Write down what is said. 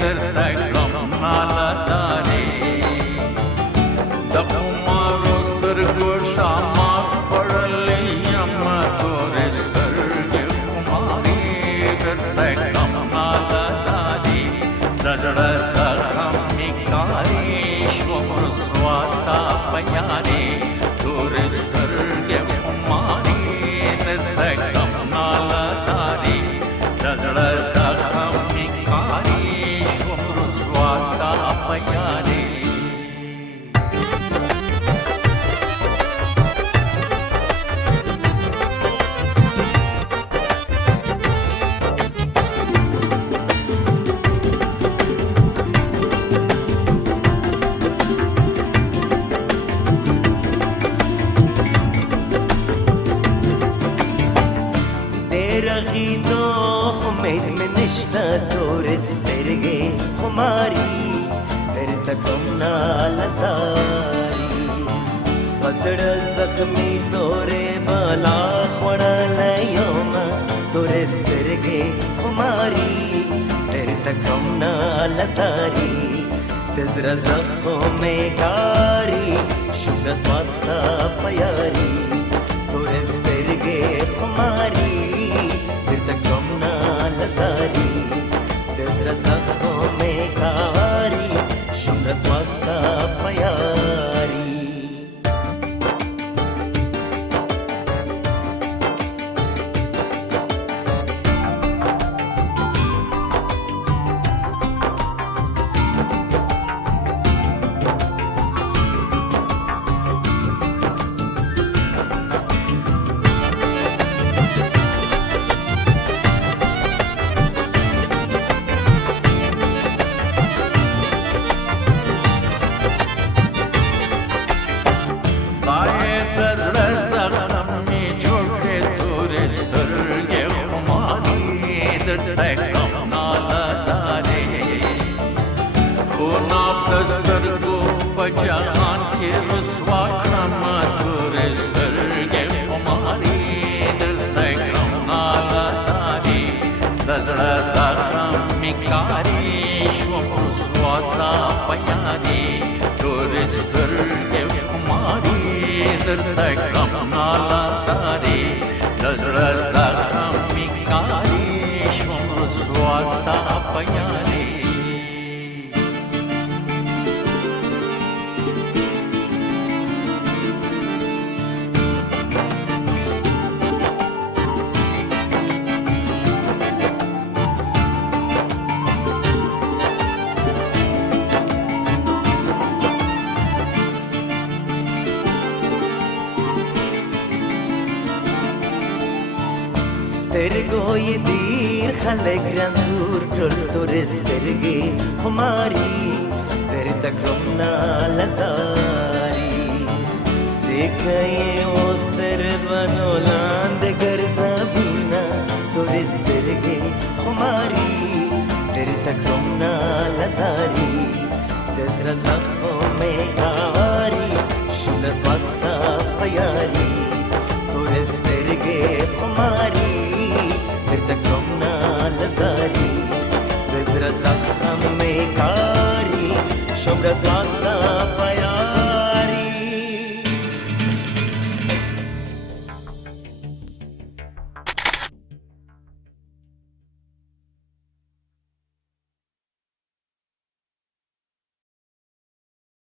در تکرم نالداری دخمارو سترگو شامات فرلیم تورسترگی خماری در تکرم نالداری دجڑ زخم میکاری شمر سواستا پیاری تورسترگی خماری در تکرم نالداری دجڑ زخم میکاری شمر سواستا پیاری رغی تو امید میں نشتا تورسترگی خماری ارتکم نالزاری وزڑ زخمی تورے بالا خوڑا لیوم تورسترگی خماری ارتکم نالزاری تزر زخم کاری شدس واسطہ پیاری تورسترگی خماری تکرم نالزاری دزر زخم کاری شمر سواستا پیاری تکرم نالداری خوناب دسترگو بجهان کی رسوا کرم تورسترگی خماری در تکرم نالداری دزڑ زخم میکاری شمر سواستا پیاری تورسترگی خماری در تکرم نالداری دزڑ زخم میکاری شمر سواستا پیاری سترگوی دیر خلق رنزور کرل تورسترگی خماری در تکرم نالزاری سکای اوستر بنولاند گرزابینا تورسترگی خماری در تکرم نالزاری دزر زخم کاری شمر سواستا پیاری